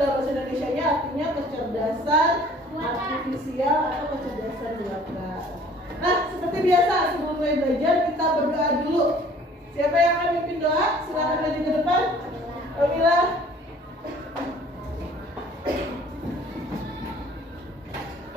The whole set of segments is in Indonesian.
dalam bahasa Indonesianya artinya kecerdasan artifisial atau kecerdasan buatan. Nah, seperti biasa sebelum mulai belajar kita berdoa dulu. Siapa yang akan mimpin doa? Silakan maju ke depan. Kamila.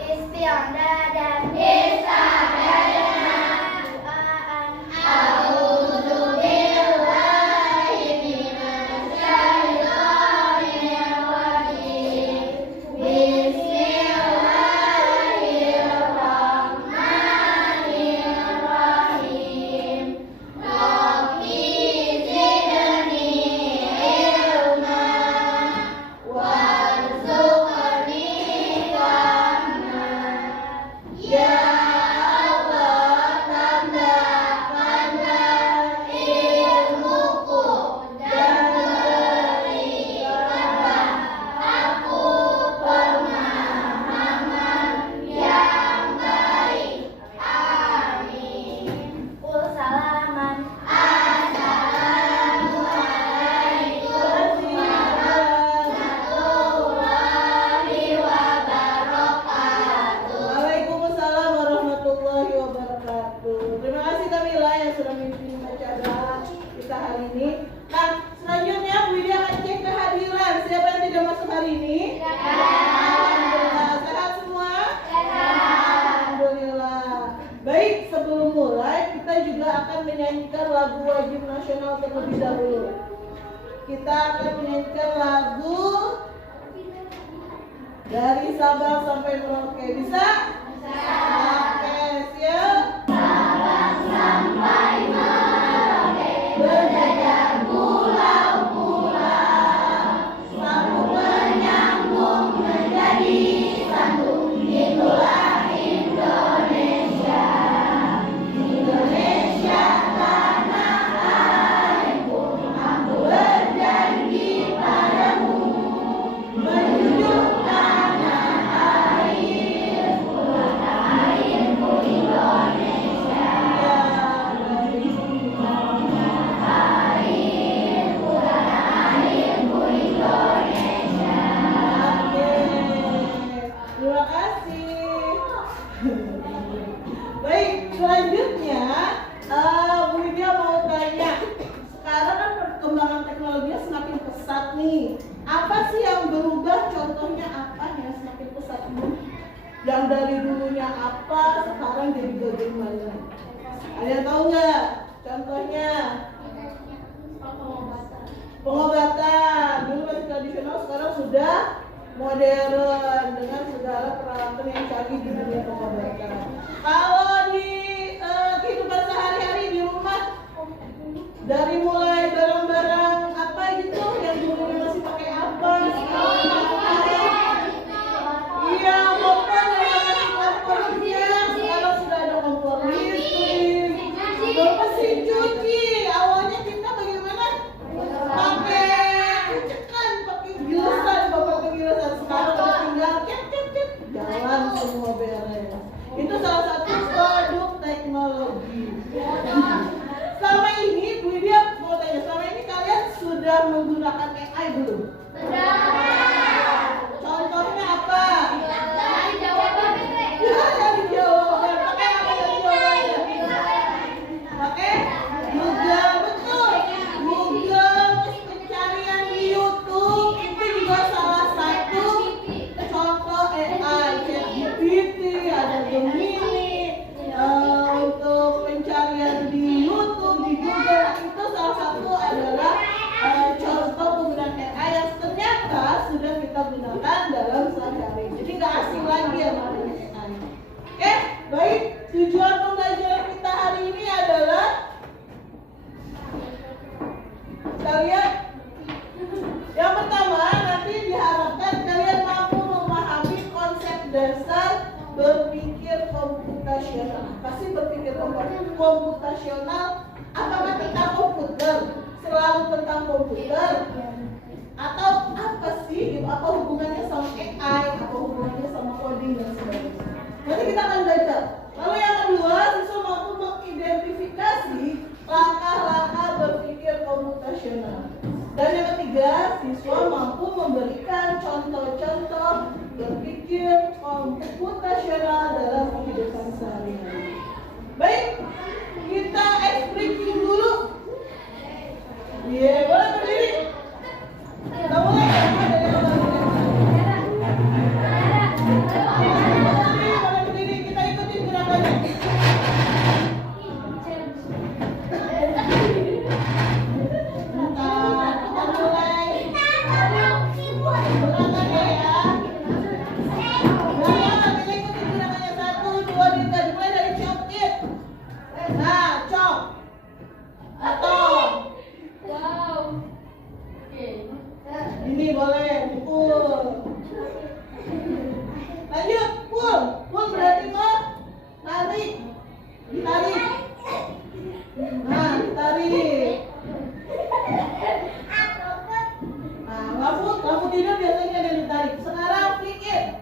Istiada dan desa dana doaan a'udzu billahi minasyaitonir rajim bismillahirrahmanirrahim rabbi zidni ilma warzuqni fahma ya Allah tambahkanlah ilmuku dan berikanlah aku pemahaman yang baik. Amin. Salaman. Assalamualaikum warahmatullahi wabarakatuh. Waalaikumsalam warahmatullahi wabarakatuh. Terima kasih Kamila yang sudah memimpin baca doa kita hari ini. Nah, selanjutnya Bu Widya akan cek kehadiran. Siapa yang tidak masuk hari ini? Alhamdulillah. Sehat semua? Alhamdulillah. Baik, sebelum mulai kita juga akan menyanyikan lagu wajib nasional terlebih dahulu. Kita akan menyanyikan lagu dari Sabang sampai Merauke. Bisa? Oke, siap. Sampai Merauke berjajah pulau-pulau, sambung menyambung menjadi sambung. Itulah Indonesia. Indonesia tanah airku, aku berjanji padamu menjunjung tanah airku, tanah airku Indonesia. Terima kasih. Baik, selanjutnya Bu Widya mau tanya. Sekarang kan perkembangan teknologinya semakin pesat nih. Apa sih yang berubah? Contohnya apa yang semakin pesat ini? Yang dari dulunya apa, sekarang jadi bagaimana? Ada yang tahu nggak? Contohnya pengobatan. Dulu masih tradisional, sekarang sudah modern dengan segala peralatan yang canggih di dunia pengobatan. Kalau di kehidupan sehari-hari di rumah, dari mulai barang-barang apa gitu yang dulu masih pakai apa, sekarang pakai iya kompor, yang masih kompornya sekarang sudah ada kompor listrik, mesin cuci. Awalnya kita bagaimana? Pakai gilasan, pakai gilasan. Sekarang udah tinggal cep jalan semua beres. Itu salah satu produk teknologi. Selama ini Bu Widya mau tanya, selama ini kalian sudah menggunakan AI belum? Contohnya apa? Dari jawaban Ya, dari jawaban. Pakai apa dari jawabannya? Pakai Google, betul. Google, pencarian di YouTube itu juga salah satu contoh AI. ChatGPT, ada Gemini, untuk pencarian di YouTube, di Google, itu salah satu adalah contoh penggunaan AI yang ternyata sudah kita gunakan dalam sehari-hari. Jadi nggak asing lagi yang namanya AI. Oke, baik. Tujuan pembelajaran kita hari ini adalah kalian yang pertama nanti diharapkan kalian mampu memahami konsep dasar berpikir komputasional. Pasti berpikir komputasional. Apakah tentang komputer? Selalu tentang komputer? Atau apa sih? Apa hubungannya sama AI? Apa hubungannya sama coding dan sebagainya? Nanti kita akan belajar. Lalu yang kedua, siswa mampu mengidentifikasi langkah-langkah berpikir komputasional. Dan yang ketiga, siswa mampu memberikan contoh komputasional dalam kehidupan sehari-hari. Baik, kita ice breaking dulu. Iya, boleh berdiri. Kita mulai ya, dari awal. Boleh berdiri, kita ikutin gerakannya. Ini boleh pukul. Lanjut, pukul. Pukul berarti kok tarik. Ditarik. Nah, ditarik. Nah, lampu tidur biasanya ada yang ditarik. Sekarang pikir.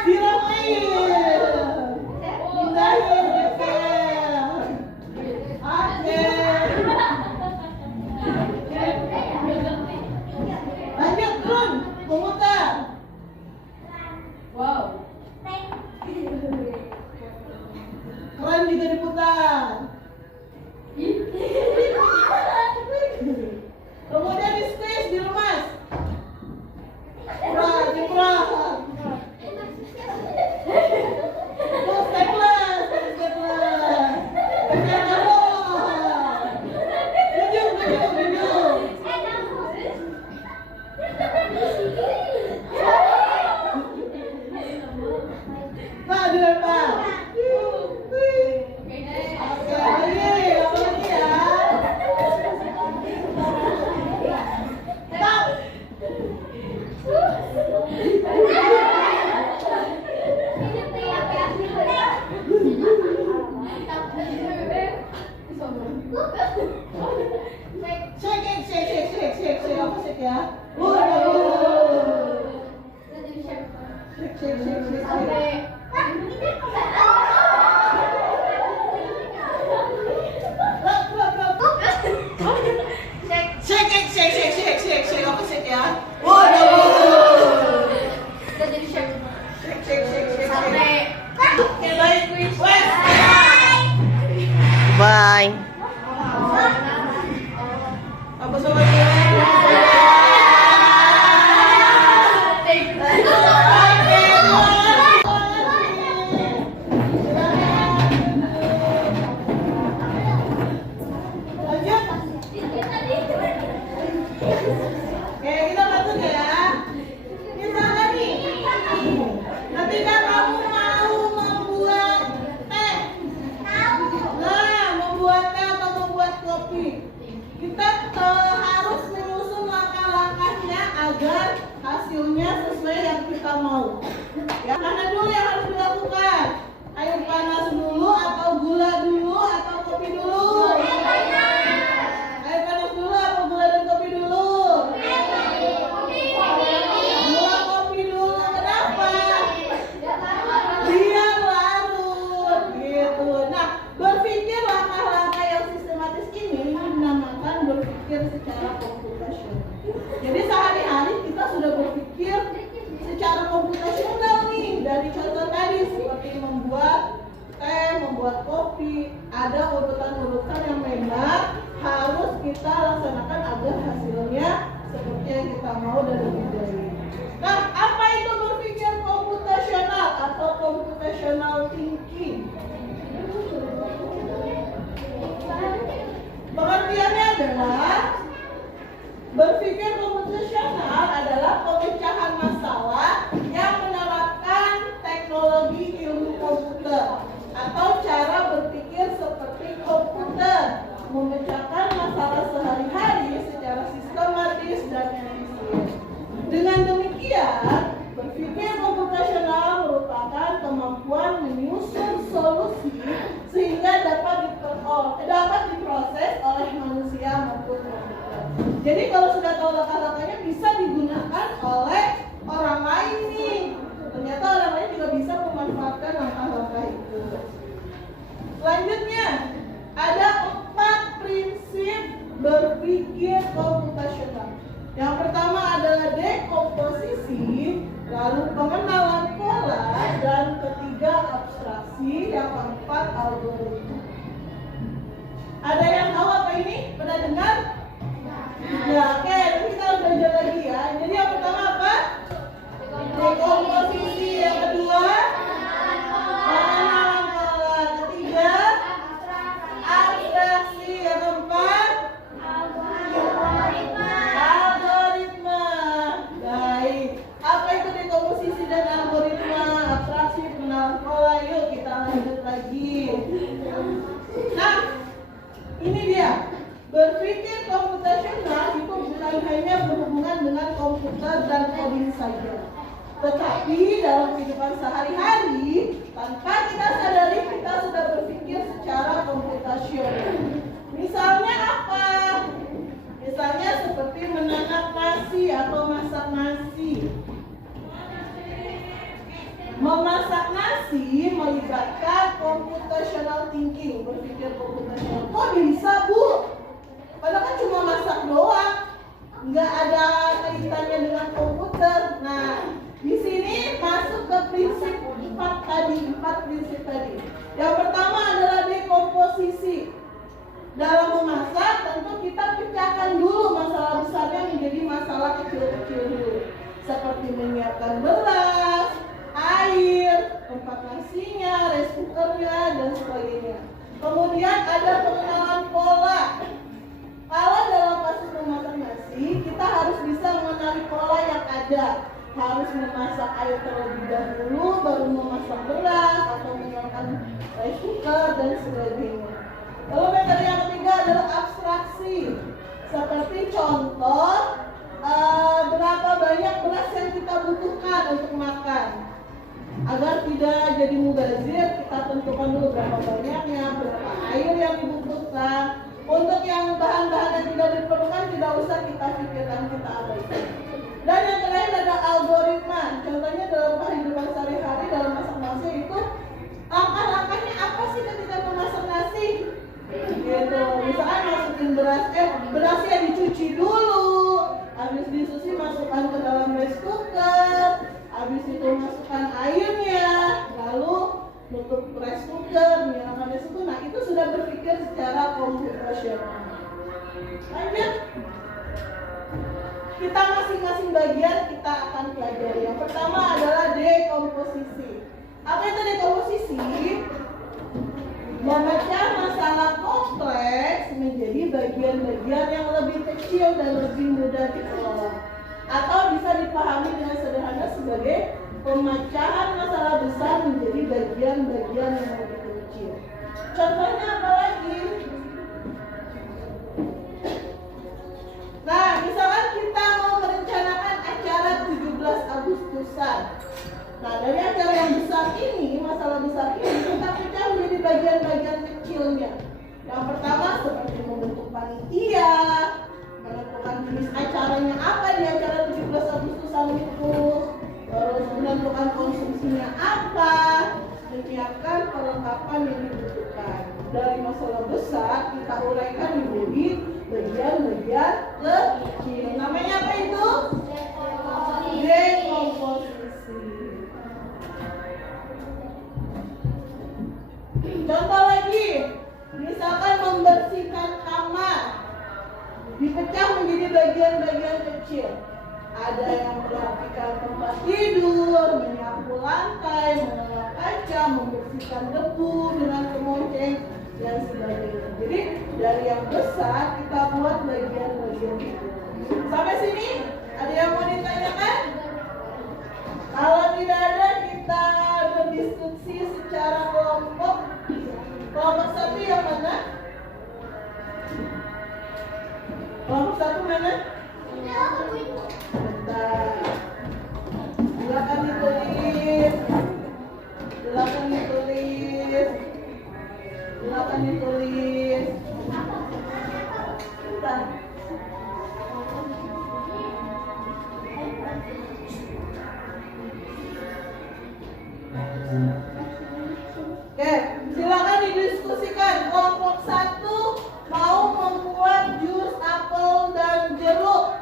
Siram air. Pindahin geser. Oke. Lanjut turun, memutar. Wow. Keren juga diputar. Kemudian di squeeze, diremas. Jeprak. Terus stapler. Geser kabel. Duduk. Nah, dilempar. Oke, lagi ya. Stop. Shake. Apa shake ya? Shake. Shake. Apa shake ya? Shake. Oke, baik. Bye. Apa sobat? Lanjut. Oke, kita lanjut ya. Misalnya nih, ketika kamu mau membuat teh, membuat teh atau membuat kopi, kita harus menyusun langkah-langkahnya agar hasilnya sesuai yang kita mau. Ya, mana dulu yang harus dilakukan? Air panas dulu atau gula dulu atau kopi dulu? Air panas dulu atau gula dan kopi dulu? Gula kopi dulu. Kenapa? Biar larut gitu. Nah, berpikir langkah-langkah yang sistematis ini dinamakan berpikir secara komputasional. Jadi sehari-hari kita sudah berpikir secara komputasional nih. Dari contoh tadi seperti membuat teh, membuat kopi, ada urutan-urutan yang memang harus kita laksanakan agar hasilnya seperti yang kita mau dan lebih baik. Nah, apa itu berpikir komputasional atau computational thinking? Pengertiannya adalah berpikir komputasional adalah pemecahan masalah yang menerapkan teknologi ilmu komputer atau cara berpikir seperti komputer, memecahkan masalah sehari-hari secara sistematis dan efisien. Dengan demikian, berpikir komputasional merupakan kemampuan menyusun solusi sehingga dapat diproses oleh manusia maupun komputer. Jadi kalau sudah tahu langkah-langkahnya bisa digunakan oleh orang lain nih. Ternyata orang lain juga bisa memanfaatkan langkah-langkah itu. Selanjutnya, ada 4 prinsip berpikir komputasional. Yang pertama adalah dekomposisi, lalu pengenalan pola, dan ketiga abstraksi, yang keempat algoritma. Ada yang tahu apa ini? Pernah dengar? Ya, oke, nanti kita belajar lagi ya. Jadi yang pertama apa? Dekomposisi. Yang kedua, pengenalan pola. Ketiga, abstraksi. Yang keempat, algoritma. Baik. Apa itu dekomposisi dan algoritma? Abstraksi, pengenalan pola. Yuk kita lanjut lagi. Nah, ini dia. Berpikir komputasional itu bukan hanya berhubungan dengan komputer dan coding saja, tetapi dalam kehidupan sehari-hari tanpa kita sadari kita sudah berpikir secara komputasional. Misalnya apa? Misalnya seperti menanam nasi atau masak nasi. Memasak nasi melibatkan computational thinking, berpikir komputasional. Kok bisa, Bu? Padahal kan cuma masak doang, nggak ada kaitannya dengan komputer. Nah, di sini masuk ke prinsip 4 prinsip tadi. Yang pertama adalah dekomposisi. Dalam memasak tentu kita pecahkan dulu masalah besarnya menjadi masalah kecil-kecil dulu, seperti menyiapkan beras, air, tempat nasinya, rice cookernya, dan sebagainya. Kemudian ada pengenalan pola. Kalau dalam kasus memasak nasi, kita harus bisa mengenali pola yang ada. Harus memasak air terlebih dahulu, baru memasak beras, atau menyalakan rice cooker, dan sebagainya. Lalu metode yang ketiga adalah abstraksi. Seperti contoh, berapa banyak beras yang kita butuhkan untuk makan. Agar tidak jadi mubazir, kita tentukan dulu berapa banyaknya, berapa air yang dibutuhkan. Untuk yang bahan-bahan yang tidak diperlukan tidak usah kita pikirkan, kita abaikan. Dan yang terakhir ada algoritma. Contohnya dalam kehidupan sehari-hari dalam masak nasi itu langkah-langkahnya apa sih ketika memasak nasi? Gitu. Misalkan masukin berasnya dicuci dulu, habis disuci masukkan ke dalam rice cooker, habis itu masukkan airnya, lalu nutup rice cooker, menyalakan rice cooker. Nah, itu sudah berpikir secara komputasional. Lanjut. Kita masing-masing bagian kita akan pelajari. Yang pertama adalah dekomposisi. Apa itu dekomposisi? Memecah masalah kompleks menjadi bagian-bagian yang lebih kecil dan lebih mudah dikelola, atau bisa dipahami dengan sederhana sebagai pemecahan masalah besar menjadi bagian-bagian yang lebih kecil. Contohnya apa lagi? Nah, misalkan kita mau merencanakan acara 17 Agustusan. Nah, dari acara yang besar ini, masalah besar ini, kita pecah menjadi bagian-bagian kecilnya. Yang pertama seperti membentuk panitia, menentukan jenis acaranya apa di acara 17 Agustusan itu, terus menentukan konsumsinya apa, menyiapkan perlengkapan yang dibutuhkan. Dari masalah besar kita uraikan menjadi bagian-bagian kecil. Namanya apa itu? Dekomposisi. Contoh lagi, misalkan membersihkan kamar, dipecah menjadi bagian-bagian kecil. Ada yang merapikan tempat tidur, menyapu lantai, mengelap kaca, membersihkan debu dengan kemonceng, dan sebagainya. Jadi dari yang besar kita buat bagian-bagian kecil. Sampai sini ada yang mau ditanyakan? Kalau tidak ada, kita berdiskusi secara kelompok. Kelompok satu yang mana? Kelompok satu mana? Bentar. Silakan ditulis. Silakan ditulis. Silakan ditulis. Bentar. Oke, silakan didiskusikan. Kelompok satu mau membuat jus apel dan jeruk.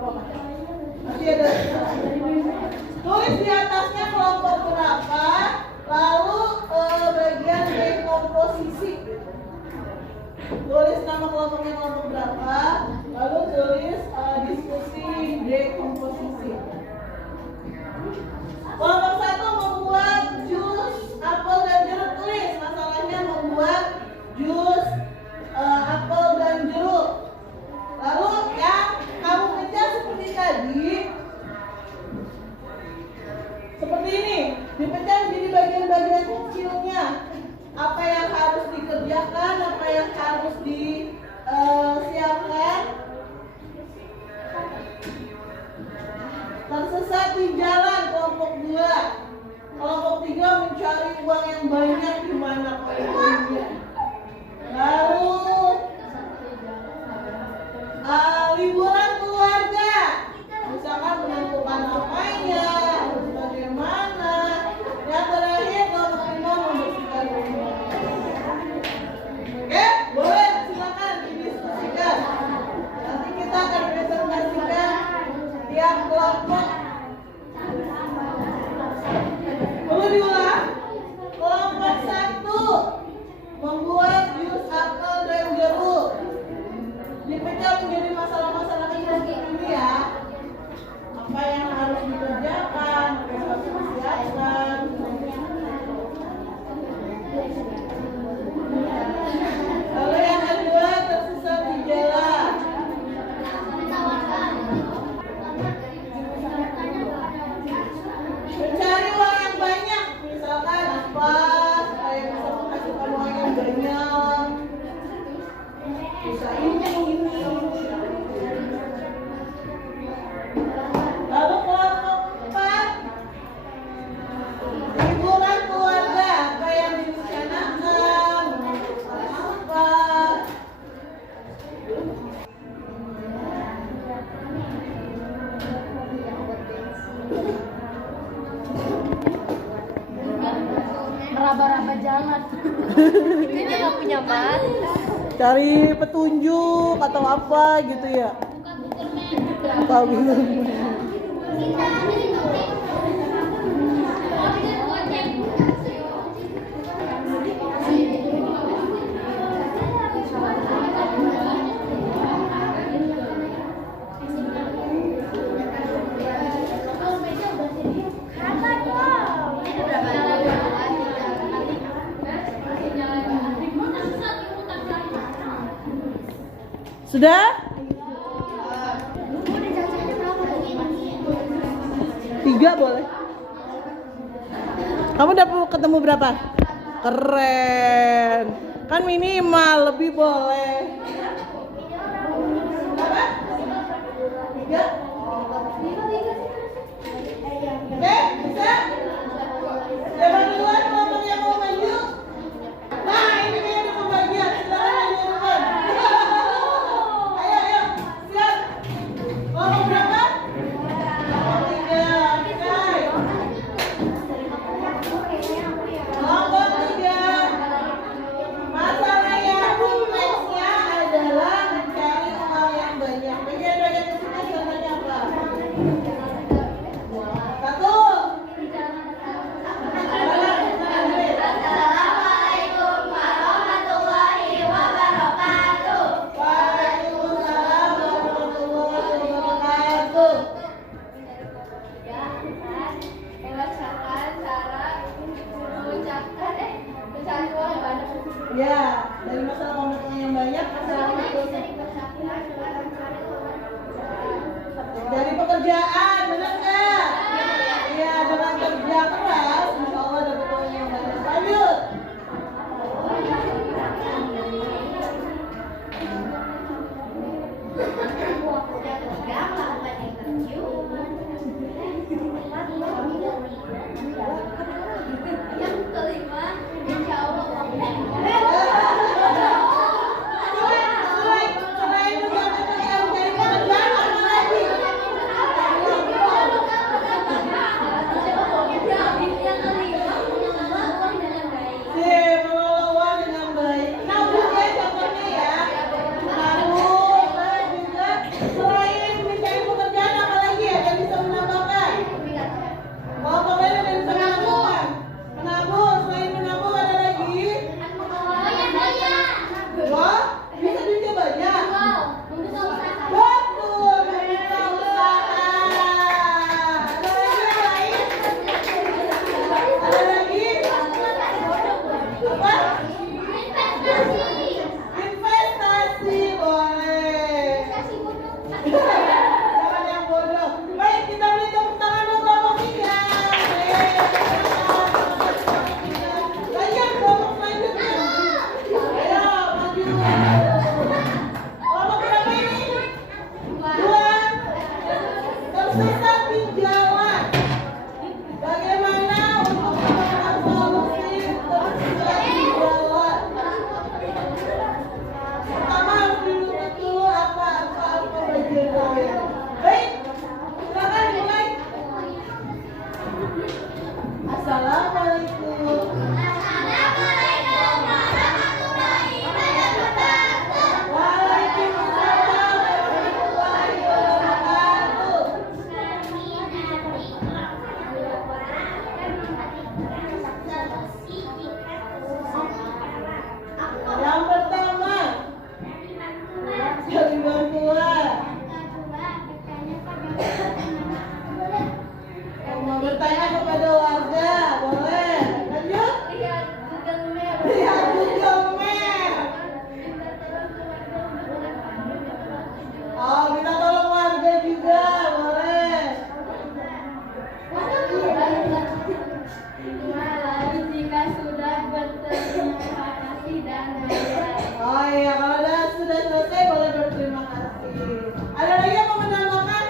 kelompok. Masih ada. Tulis di atasnya kelompok berapa, lalu bagian dekomposisi. Tulis nama kelompoknya kelompok berapa, lalu tulis diskusi dekomposisi. Kelompok 1 membuat jus apel dan jeruk. Tulis masalahnya membuat jus apel dan jeruk. Lalu yang kamu pecah seperti tadi, seperti ini, dipecah menjadi bagian-bagian kecilnya. Apa yang harus dikerjakan, apa yang harus disiapkan. Tersesat di jalan kelompok 2. Kelompok 3 mencari uang yang banyak di mana kelompoknya. Lalu liburan keluarga, misalkan menentukan apanya, harus bagaimana. Yang terakhir kelompok 5 membersihkan rumah. Oke, boleh silakan didiskusikan. Nanti kita akan presentasikan tiap kelompok. Perlu diulang. Kelompok 1 membuat jus apel dan jeruk. Dipecah menjadi masalah-masalah kecil seperti ini ya. Apa yang harus dikerjakan, apa yang harus disiapkan. Lalu yang kedua, tersesat di jalan. Mencari uang yang banyak, misalkan apa supaya bisa menghasilkan uang yang banyak. Bisa ini. Lalu kelompok 4, liburan keluarga, apa yang direncanakan, apa. Meraba-raba jalan. Itu dia nggak punya mata. Cari petunjuk atau apa gitu ya. Tahu bingung. Sudah? 3 boleh. Kamu udah ketemu berapa? Keren. Kan minimal, lebih boleh. Berapa? 3? Oke, bisa? Siapa duluan kelompok yang mau maju? Nah, ini kayaknya udah pembagian. Silakan maju duluan. Ayo, siap. Kelompok berapa? Kelompok 3. Kelompok 3. Masalah yang kompleksnya adalah mencari uang yang banyak. Bagian-bagian tersebut contohnya apa? 1. Assalamualaikum warahmatullahi wabarakatuh. Waalaikumsalam warahmatullahi wabarakatuh. Membacakan cara mengucapkan mencari uang yang banyak. Ya, dari masalah uang yang banyak, dari pekerjaan, benar nggak? Iya, dengan kerja keras, insya Allah dapat uang yang banyak. Lanjut. Yang kelima, insya Allah uangnya. Selain menjadi pekerjaan, apa lagi? tersesat di jalan. Bagaimana untuk menemukan solusi tersesat di jalan? Pertama harus dirunut dulu apa bagian kalian. Baik, silakan mulai. Assalamualaikum. Waalaikumsalam warahmatullahi wabarakatuh. Yang pertama, cari bantuan. Mau bertanya kepada warga, boleh. Lanjut. Lihat Google Map. Oh, minta tolong warga juga, boleh. Jika sudah berterima kasih dan Oh iya, kalau sudah selesai boleh berterima kasih. Ada lagi yang mau menambahkan?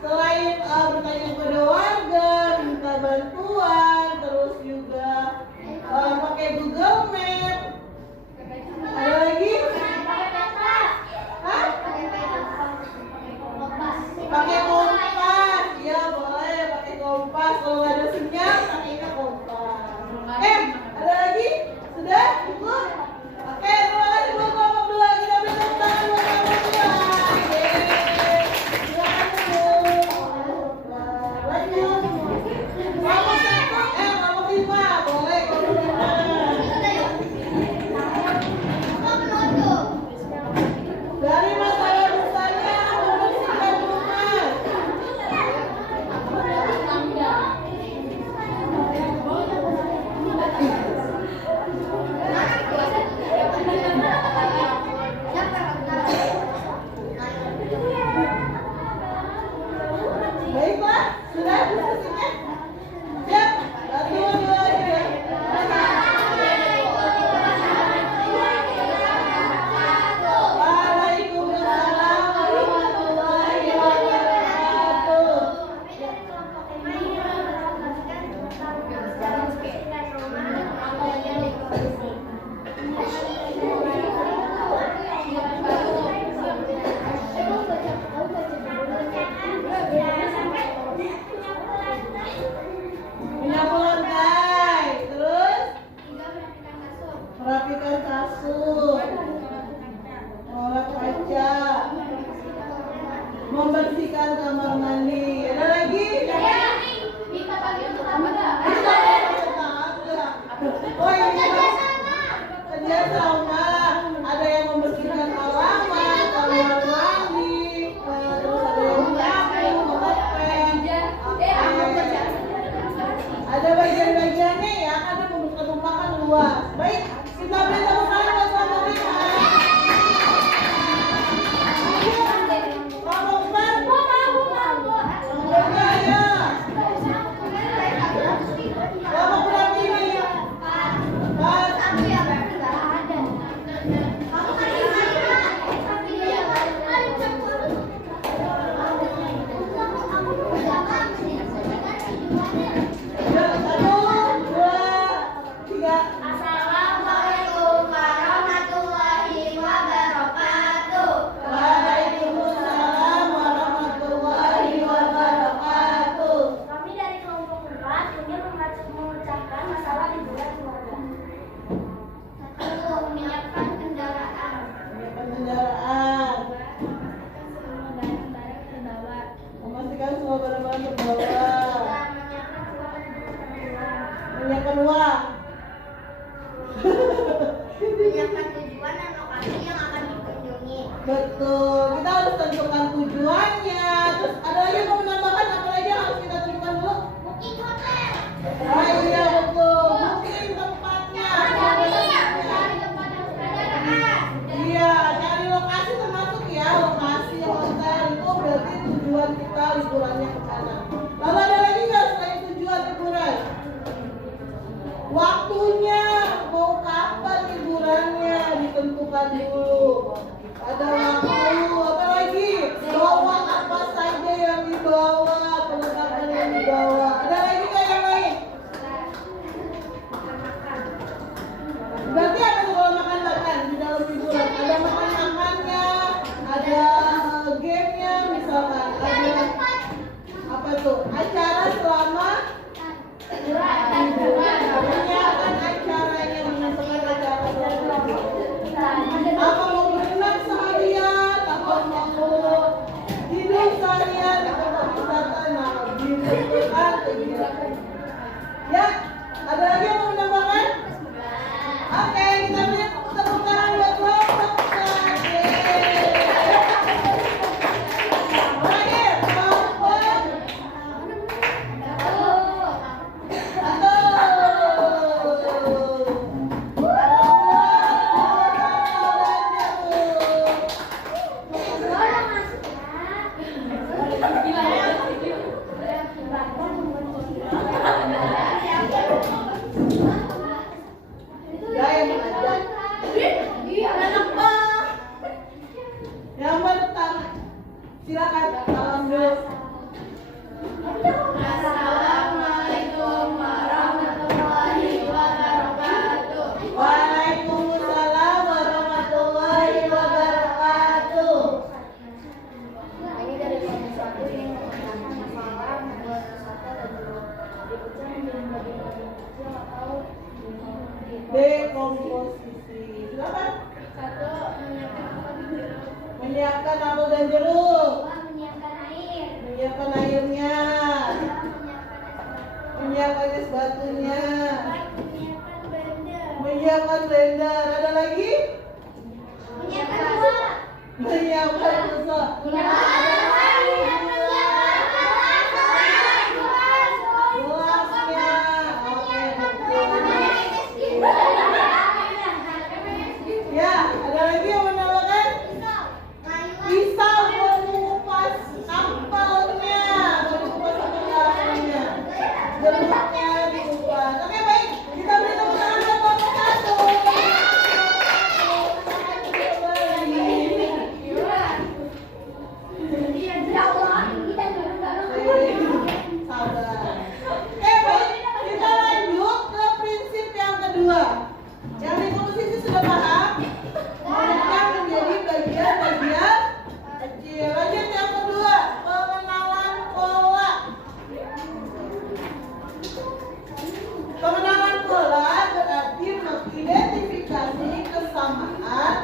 Selain bertanya kepada warga, minta bantuan, terus juga pakai Google Map. Ada lagi? Hah? Pakai kompas. Ya boleh pakai kompas. Kalau nggak ada sinyal, pakainya kompas. Ada lagi? Sudah? Cukup? Oke, terima kasih buat kelompok 2. Kita beri tepuk tangan buat kelompok 2. Silakan dulu. Lanjut. Kelompok 1, kelompok 5. Boleh kelompok 5. Dari masalah besarnya membersihkan rumah. Baiklah, sudah diskusinya. Siap? 1, 2, 3. Waalaikumsalam warahmatullahi wabarakatuh. Menyapu lantai, terus merapikan kasur, mengolah kaca, membersihkan kamar mandi. Ada lagi? Oh ini kerja sama. Ada yang membersihkan halaman, kamar mandi, terus ada yang menyapu, mengepel. Ada bagian-bagiannya ya, karena membuka rumah kan luas. Baik, kita beri tepuk tangan buat kelompok 5. Kelompok 4. Kelompok 3 ya. Kelompok berapa ini? 4. Memastikan semua barang-barang terbawa. Menyiapkan uang. Menyiapkan tujuan dan lokasi yang akan dikunjungi. Betul, kita harus tentukan tujuannya. Terus ada lagi yang mau menambahkan apa lagi yang harus kita tentukan dulu? Booking hotel. Oh iya betul, booking tempatnya. Cari tempat yang berkendaraan. Iya, cari lokasi termasuk ya, lokasi hotel itu berarti tujuan kita liburannya ke sana. Lalu ada lagi nggak selain tujuan liburan? Waktunya, mau kapan liburannya ditentukan dulu. Ada waktu, apa lagi? Bawa apa saja yang dibawa. Ya, ada lagi yang mau menambahkan? Oke, kita beri tepuk tangan buat kelompok terakhir. Terakhir, kelompok ya yang mengajar. Yang pertama, silakan salam dulu. Assalamualaikum warahmatullahi wabarakatuh. Waalaikumsalam warahmatullahi wabarakatuh. Ini dari kelompok 1 yang pertama salam buat satu dan dua. Diucapkan dengan bagian kecil atau Dekomposisi. Silakan. 1 Menyiapkan apel dan jeruk. menyiapkan air. Menyiapkan airnya. Menyiapkan es batunya. Menyiapkan blender. Menyiapkan blender. Ada lagi? Menyiapkan gula. Menyiapkan susu. Gelasnya. Oke, betul. Ya, ada lagi yang menambahkan? Pisau buat mengupas apelnya. Mengupas apelnya. Jeruknya dikupas. Oke, baik. Kita beri tepuk tangan buat kelompok 1. Sabar. Baik, kita lanjut ke prinsip yang kedua. Yang di komposisi sudah paham? Memecah menjadi bagian-bagian kecil. Lanjut yang kedua, pengenalan pola. Pengenalan pola berarti mengidentifikasi kesamaan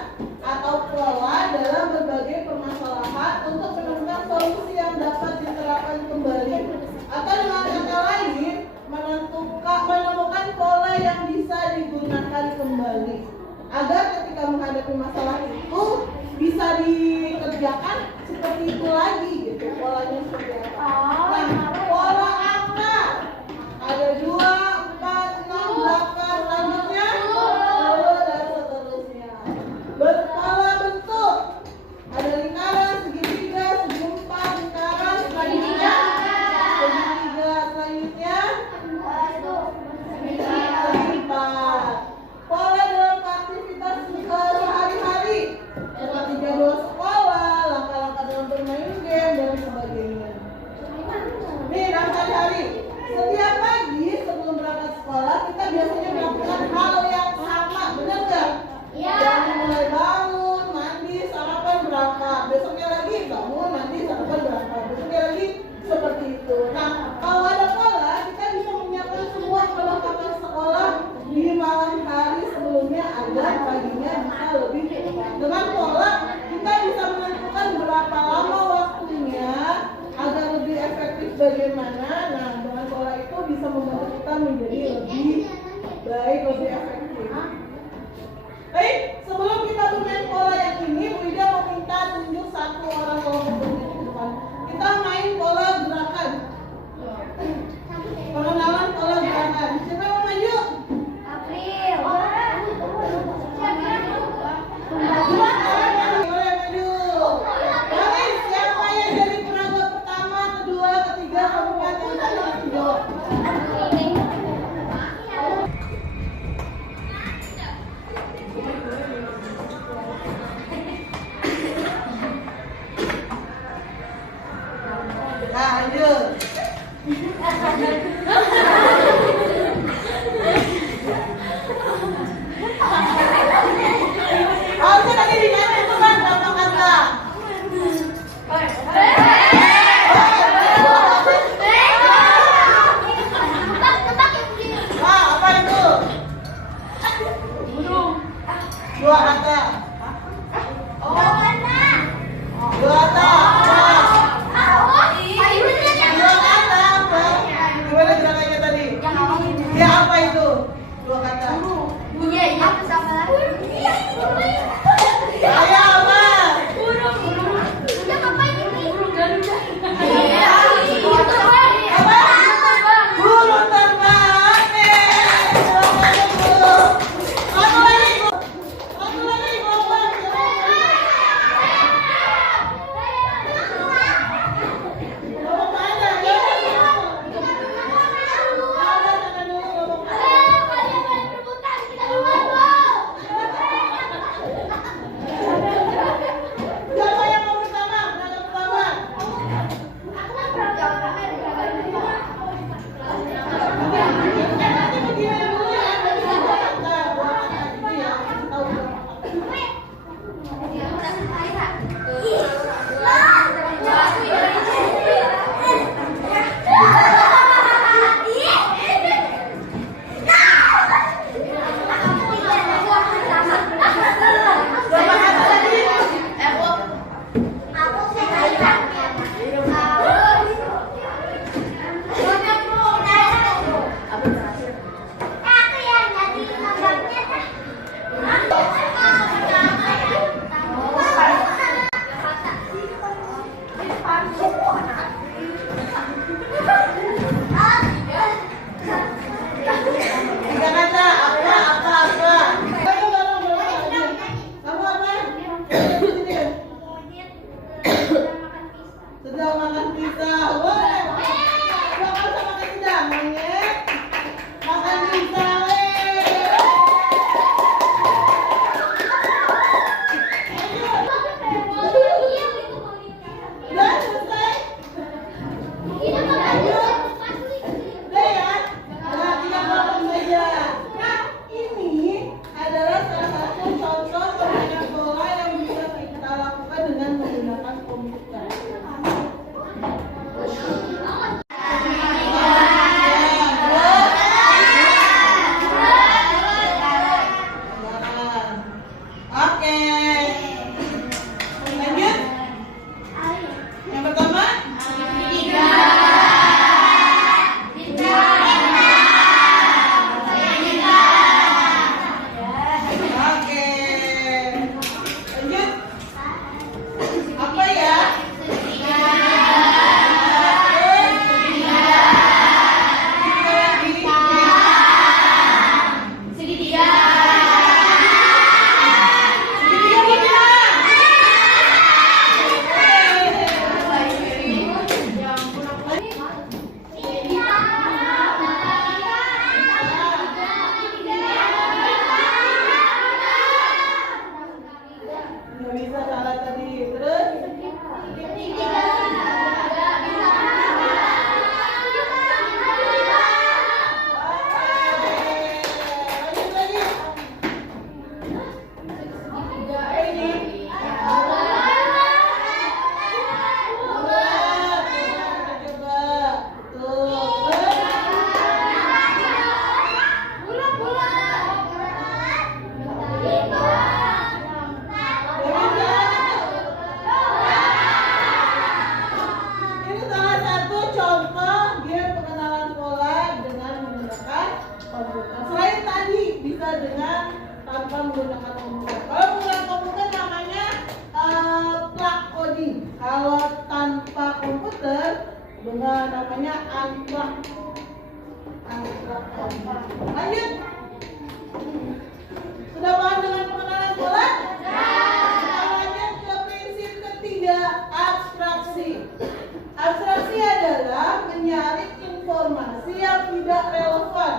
atau pola dalam berbagai permasalahan untuk menemukan solusi yang dapat diterapkan kembali. Atau dengan kata lain, menemukan pola yang bisa digunakan kembali agar ketika menghadapi masalah itu bisa dikerjakan seperti itu lagi gitu. Polanya seperti apa? Nah, pola angka ada 2, 4, 6, 8, selanjutnya 10 dan seterusnya. Berpola bentuk ada lingkaran, segitiga, segi empat, lingkaran, segitiga, selanjutnya segi empat. Pola dalam aktivitas sehari-hari seperti jadwal sekolah, langkah-langkah dalam bermain game dan sebagainya. Nih, dalam sehari-hari setiap pagi sebelum berangkat sekolah kita biasanya melakukan hal yang sama, benar nggak? Iya. Dari mulai bangun, mandi, sarapan, berangkat. Besoknya lagi bangun, mandi, sarapan, berangkat. Besoknya lagi seperti itu. Nah, kalau ada pola, kita bisa menyiapkan semua perlengkapan sekolah di malam hari sebelumnya agar paginya bisa lebih cepat. Dengan pola, kita bisa menentukan berapa lama waktunya agar lebih efektif bagaimana. Nah, dengan pola itu bisa membantu kita menjadi lebih baik, lebih efektif. Baik, sebelum kita bermain pola yang ini, Bu Ida mau minta tunjuk satu orang kelompok berdiri di depan. Kita main pola gerakan. Pengenalan pola gerakan. Siapa yang mau maju? April. Boleh maju. Baik, siapa yang jadi peraga pertama, kedua, ketiga, keempat, yang tadi? Lanjut. Harusnya tadi dikasih itu kan berapa kata? Apa itu? Dua kata. Dua kata. Dua kata apa? bisa. Boleh. Bakal sama kayak tidak, monyet. Makan bisa. Udah selesai. Udah ya. Nah, kita makan saja. Nah, ini adalah salah satu contoh permainan bola yang bisa kita lakukan dengan menggunakan komputer. Oke. Lanjut. Yang pertama. Oke. Lanjut. Apa ya? Nggak bisa salah tadi. Terus? Lanjut lagi. Ini. Coba. Tuh. Ini salah satu contoh game pengenalan pola dengan menggunakan komputer. Selain tadi bisa dengan tanpa menggunakan komputer. Kalau menggunakan komputer namanya plug coding. Kalau tanpa komputer dengan namanya unplug. Unplug coding. Lanjut. Sudah paham dengan pengenalan pola? Kita lanjut ke prinsip ketiga, abstraksi. Abstraksi adalah menyaring informasi yang tidak relevan,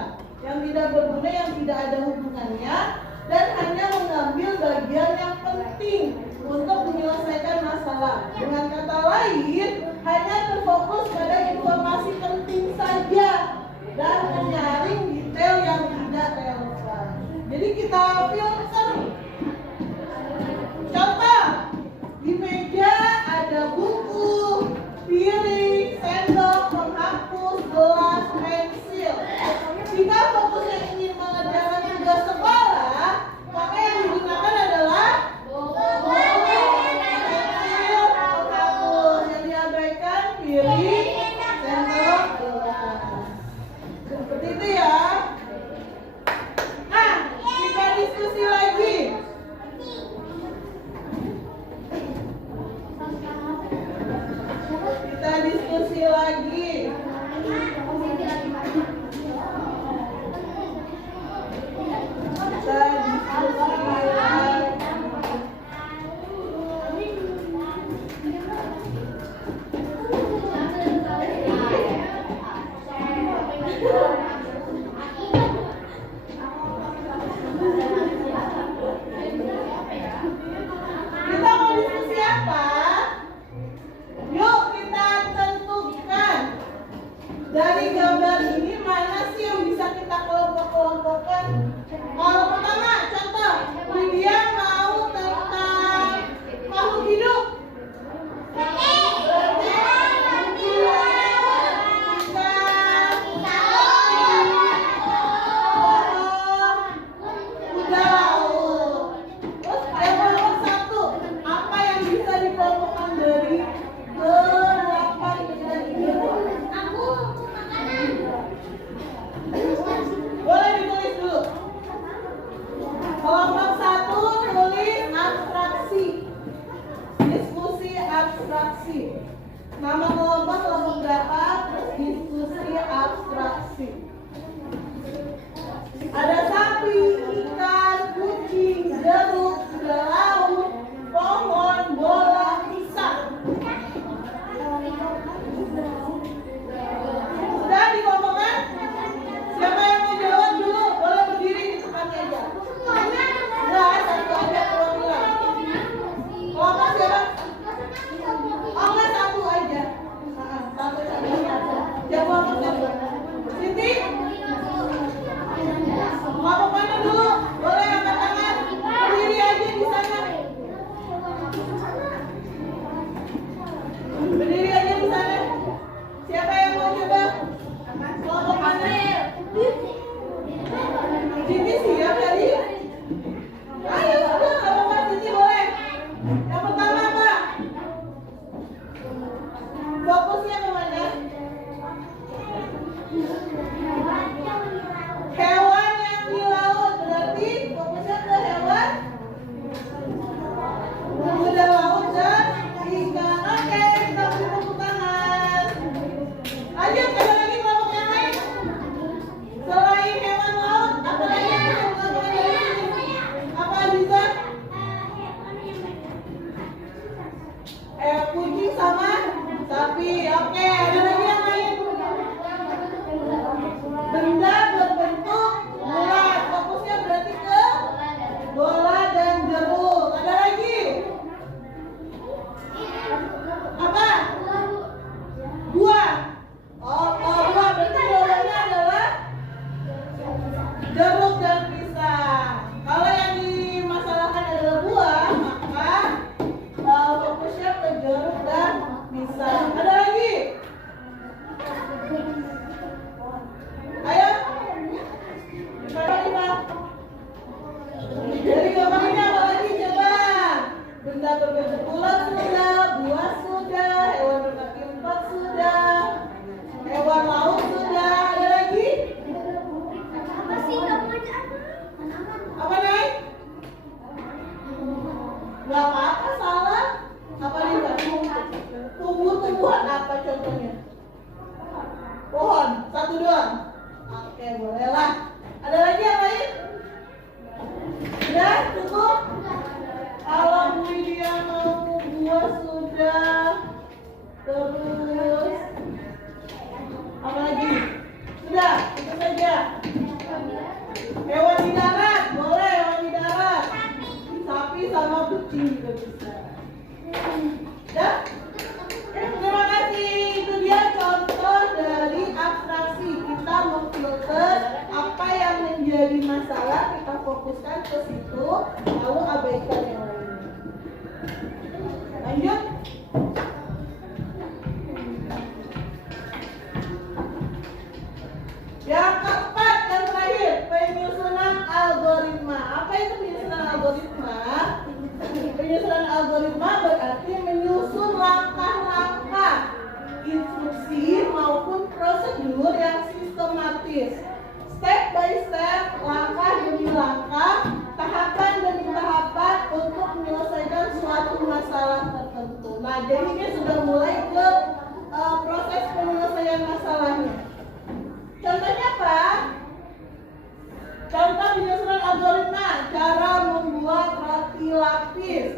yang tidak berguna, yang tidak ada hubungannya, dan hanya mengambil bagian yang penting untuk menyelesaikan masalah. Dengan kata lain, hanya terfokus pada informasi penting saja dan menyaring detail yang tidak relevan. Jadi kita filter. Contoh, di meja ada buku, piring, sendok, penghapus, gelas, pensil. Jika fokusnya ingin mengerjakan tugas sekolah, maka yang digunakan adalah buku, pensil, penghapus. Yang diabaikan piring, sendok, gelas. Seperti itu ya. Nah, kita diskusi lagi. Kita diskusi lagi. Kita diskusi lagi. Kita mau diskusi apa? Yuk kita tentukan dari gambar ini mana sih yang bisa kita kelompok-kelompokkan. Kalau pertama, contoh, Lydia mau tentang makhluk hidup. Boleh ditulis dulu. Siapa mau? Siti? Mau kemana dulu? Boleh angkat tangan. Berdiri aja di sana. Berdiri aja di sana. Siapa yang mau coba? Mau kemana? Siti siap tadi? Ayo sudah, nggak apa-apa. Siti boleh. Yang pertama apa? Fokusnya kemana? Hewan yang di laut, berarti fokusnya ke hewan kuda laut dan ikan. Oke, kita beri tepuk tangan. Lanjut, ada lagi kelompok yang lain? Selain hewan laut, apa lagi yang bisa dilakukan dari sini? Apa bisa? Kucing sama sapi. Oke, ada lagi yang lain? Benda berbentuk bulat, fokusnya berarti ke bola dan jeruk. Ada lagi? Apa? Buah. Oh, buah berarti jawabannya adalah jeruk dan pisang. Kalau yang dimasalahkan adalah buah, maka fokusnya ke jeruk dan pisang. Ada lagi? Ayo. Lima. Dari gambar ini apa lagi coba? Benda berbentuk bulat sudah, buah sudah, hewan berkaki empat sudah, hewan laut sudah. Ada lagi? Apa sih namanya? Apa nih? Gak apa-apa, salah. Apa nih Mbak? Tumbuh-tumbuhan apa contohnya? Pohon, satu doang. Oke, bolehlah. Ada lagi yang lain? Sudah, cukup. Kalau Widya mau buah sudah. Terus apa lagi? Sudah, itu saja. Hewan di darat, boleh hewan di darat. Sapi sama kucing juga bisa. Ya? Terima kasih. Itu dia contoh dari abstraksi. Kita memfilter apa yang menjadi masalah, kita fokuskan ke situ, lalu abaikan yang lainnya. Lanjut. Yang keempat dan terakhir, penyusunan algoritma. Apa itu penyusunan algoritma? Penyusunan algoritma berarti menyusun langkah-langkah, instruksi maupun prosedur yang sistematis, step by step, langkah demi langkah, tahapan demi tahapan untuk menyelesaikan suatu masalah tertentu. Nah, jadi dia sudah mulai ke proses penyelesaian masalahnya. Contohnya apa? Contoh penyusunan algoritma, cara membuat roti lapis.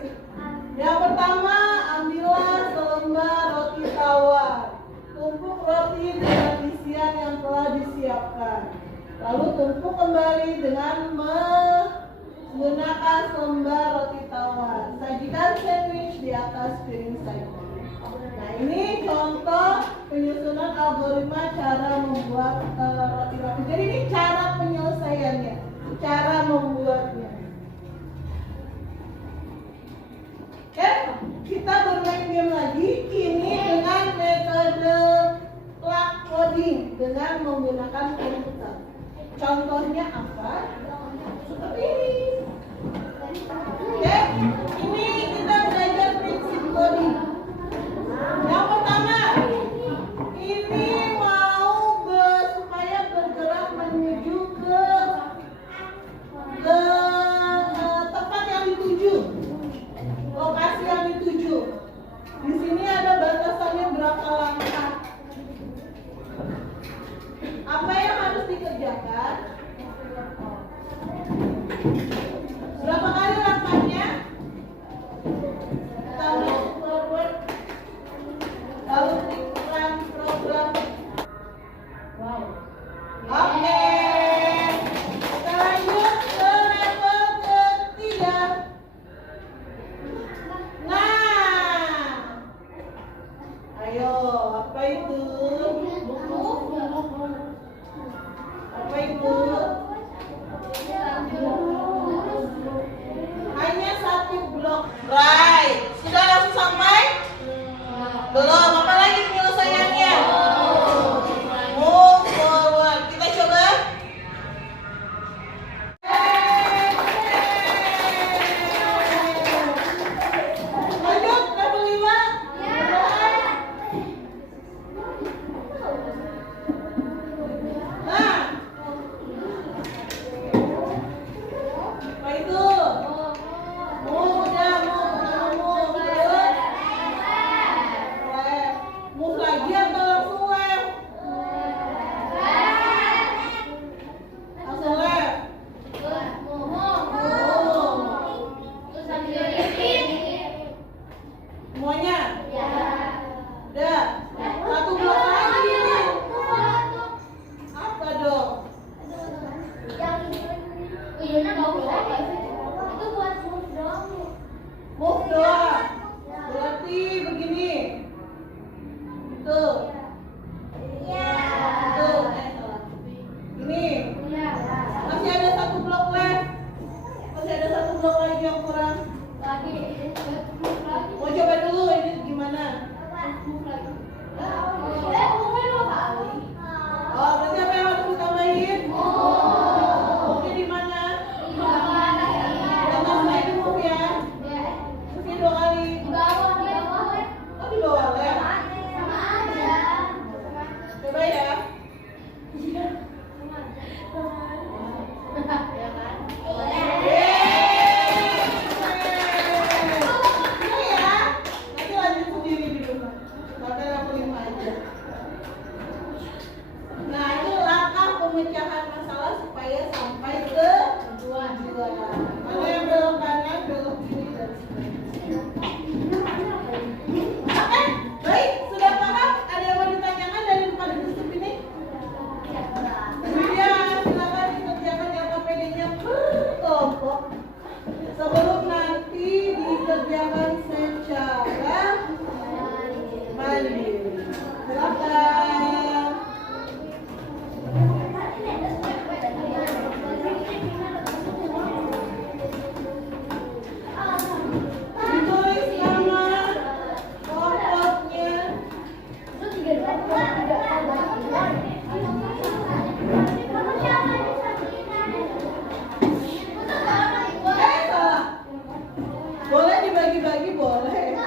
Yang pertama, ambillah selembar roti tawar. Tumpuk roti dengan isian yang telah disiapkan. Lalu tumpuk kembali dengan menggunakan selembar roti tawar. Sajikan sandwich di atas piring saja. Nah, ini contoh penyusunan algoritma cara membuat roti lapis. Jadi ini cara penyelesaiannya, cara membuatnya. Oke, kita bermain game lagi. Ini dengan metode clock coding dengan menggunakan komputer. Contohnya apa? Seperti ini. Oke, ini kita belajar prinsip coding. Yang pertama, ini mau supaya bergerak menuju ke tempat yang dituju, lokasi yang dituju. Di sini ada batasannya berapa langkah. Apa yang harus dikerjakan? Berapa kali langkahnya? Kita move forward. Lalu run program. Wow. Oke. Kita lanjut ke level ketiga. Nah, ayo, apa itu? Buku Tuh. Tuh. Salah. Ini. Masih ada satu blok left. Masih ada satu blok lagi yang kurang. Mau coba dulu ini gimana? Oh, berarti apa yang harus ditambahin? Oke, di mana? Tambah lagi move ya. Move 2 kali. Oh, di bawah left. Coba ya. Pemecahan masalah supaya sampai ke tujuan. Mana yang belok kanan, belok kiri dan sebagainya. Oke, baik, sudah paham? Ada yang mau ditanyakan dari depan tutup ini? Ya, silakan dikerjakan yang KPD-nya berkelompok sebelum nanti dikerjakan secara mandiri. Silakan. Ditulis nama kelompoknya. Salah. Boleh dibagi-bagi, boleh.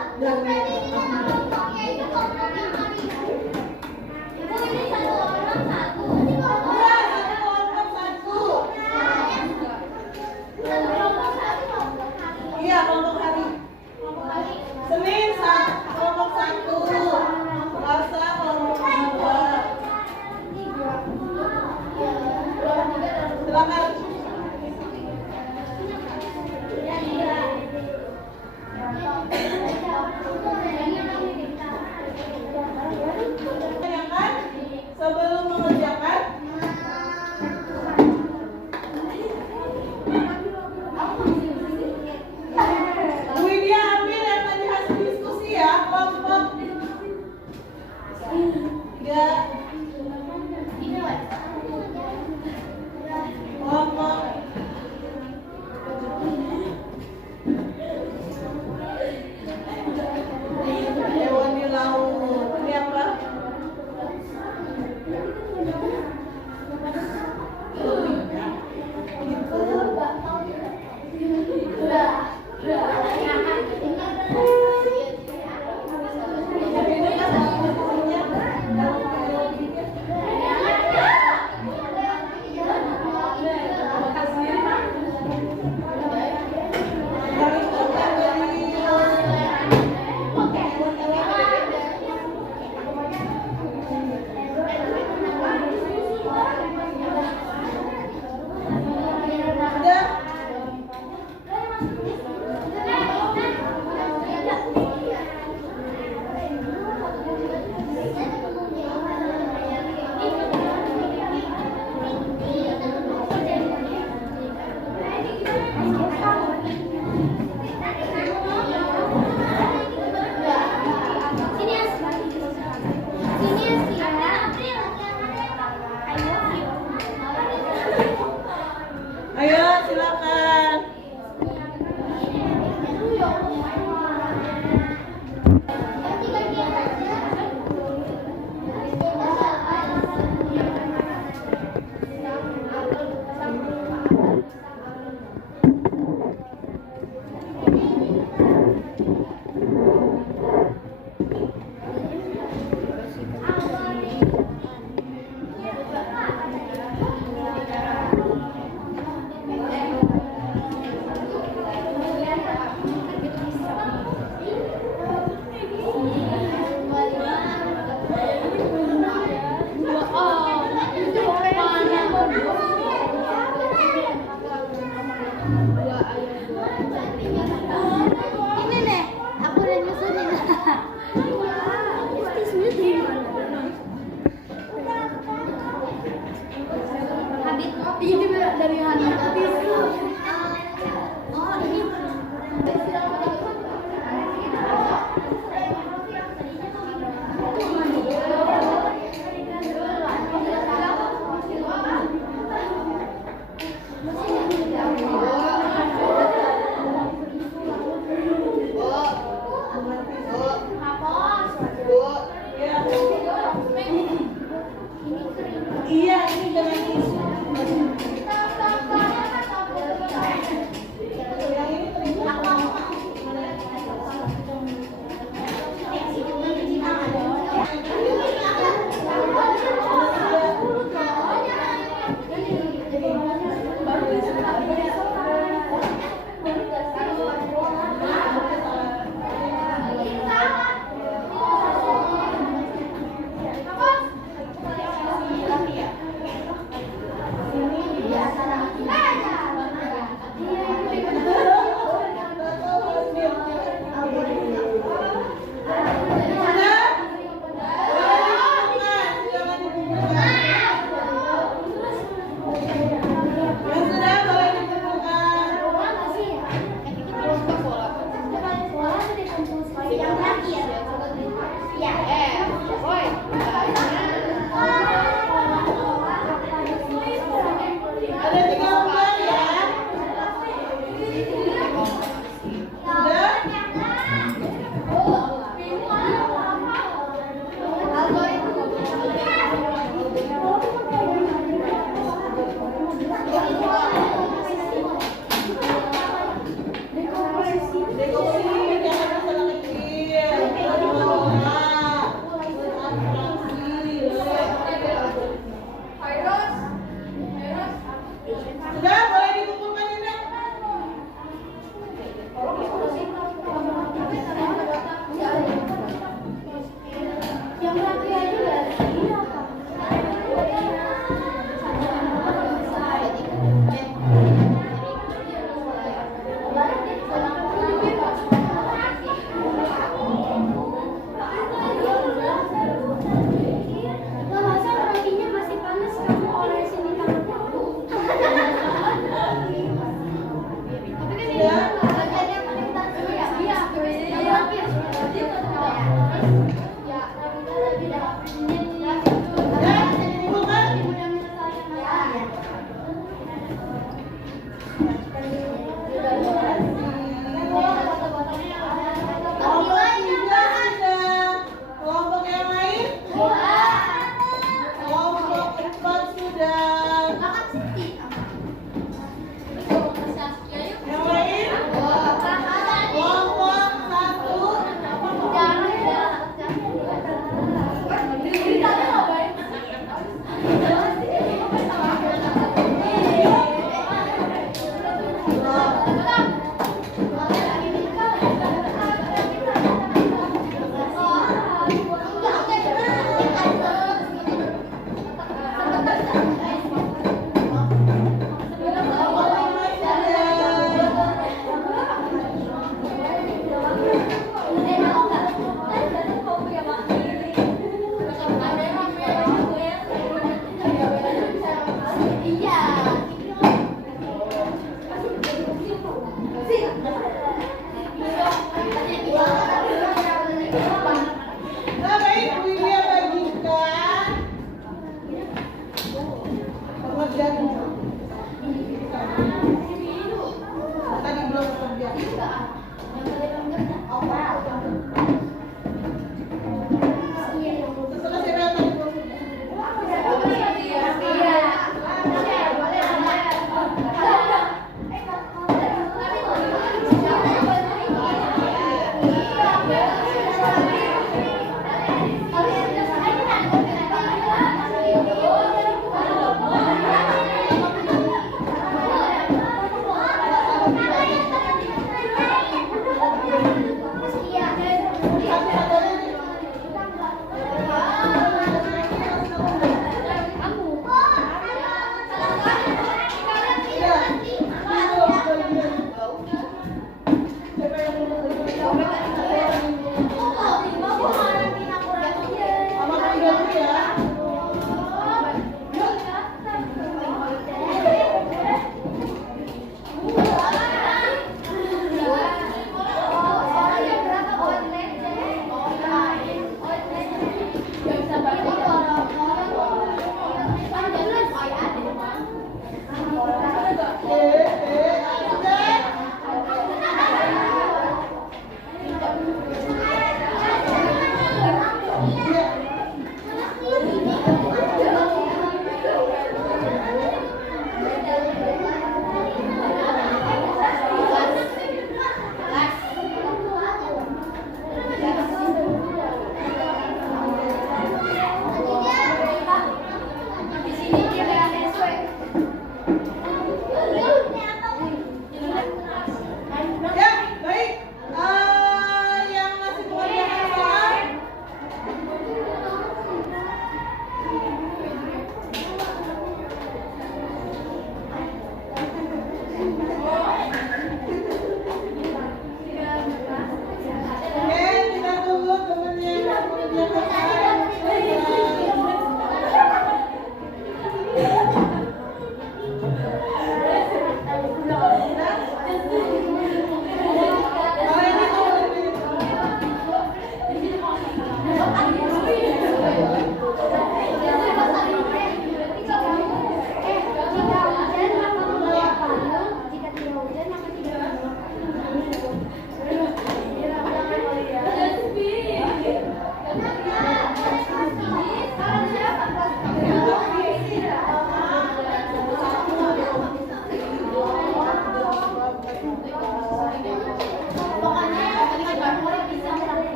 Iya, kelompok hari. Senin kelompok 1, Selasa kelompok 2. Silakan. Tanyakan sebelum mengerjakan. Widya ambil yang tadi hasil diskusi ya, kelompok 3. Kelompok hewan di laut. Ini apa?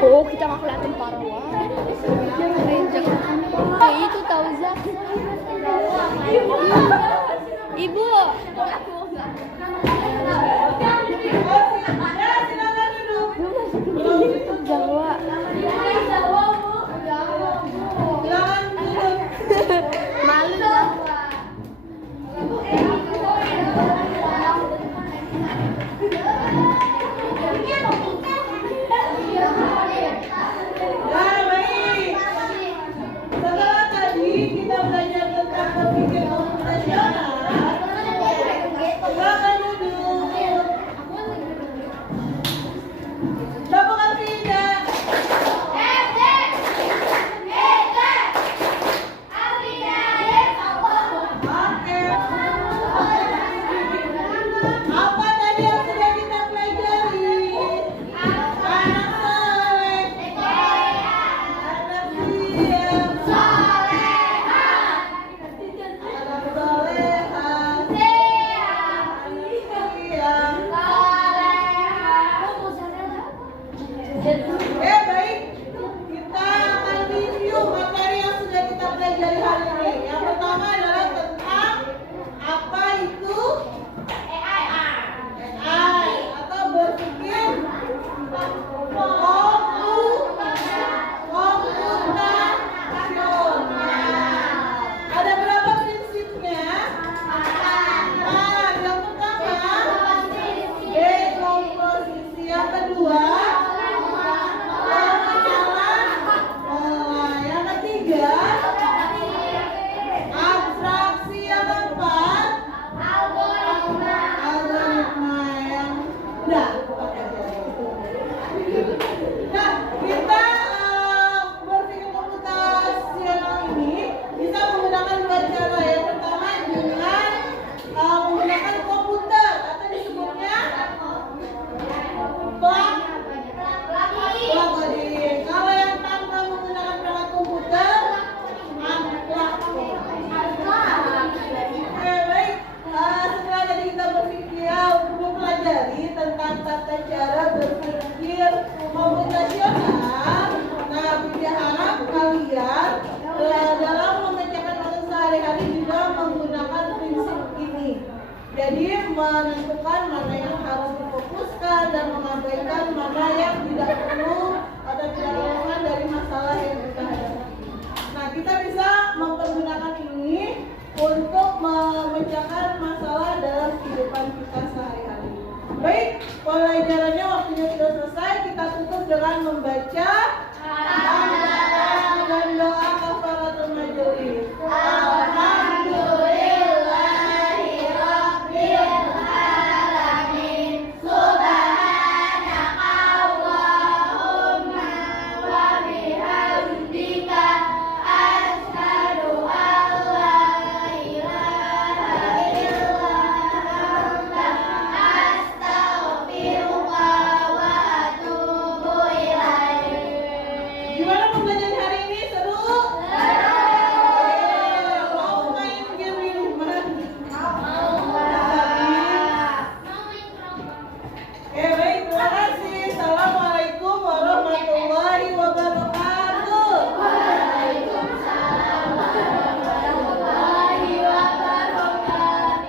Oh, kita nggak kelihatan parah wah. Kayak itu tahu Zak. Ibu. Silakan duduk. Jawa. Silakan duduk. Malu. Baik. Setelah tadi kita belajar tentang berpikir komputasional, silakan duduk. Tepuk tangan tidak. Oke. Apa tadi yang sudah kita pelajari? Anak soleh, anak diam, anak soleha, anak diam. Baik, kita akan review materi yang sudah kita pelajari hari ini. Yang pertama adalah tentang apa itu AI atau berpikir komputasional. Ada berapa prinsipnya? Yang pertama, dekomposisi. Yang kedua, pemasaran pola. Yang ketiga, abstraksi. Yang keempat, algoritma. Yang udah pakai aja. Nah, kita berpikir komputasional ini bisa menggunakan dua cara. Yang pertama dengan menggunakan komputer atau disebutnya coding. Kalau yang tanpa menggunakan perangkat komputer, unplugging. Baik. Setelah tadi kita mempelajari tentang tata cara berpikir komputasional. Nah, kita harap kalian dalam mengerjakan tugas sehari-hari juga menggunakan prinsip ini. Jadi menentukan mana yang harus difokuskan dan mengabaikan mana yang tidak perlu atau tidak relevan dari masalah yang kita hadapi. Nah, kita bisa mempergunakan ini untuk memecahkan masalah dalam kehidupan kita sehari-hari. Baik, pelajarannya waktunya sudah selesai. Kita tutup dengan membaca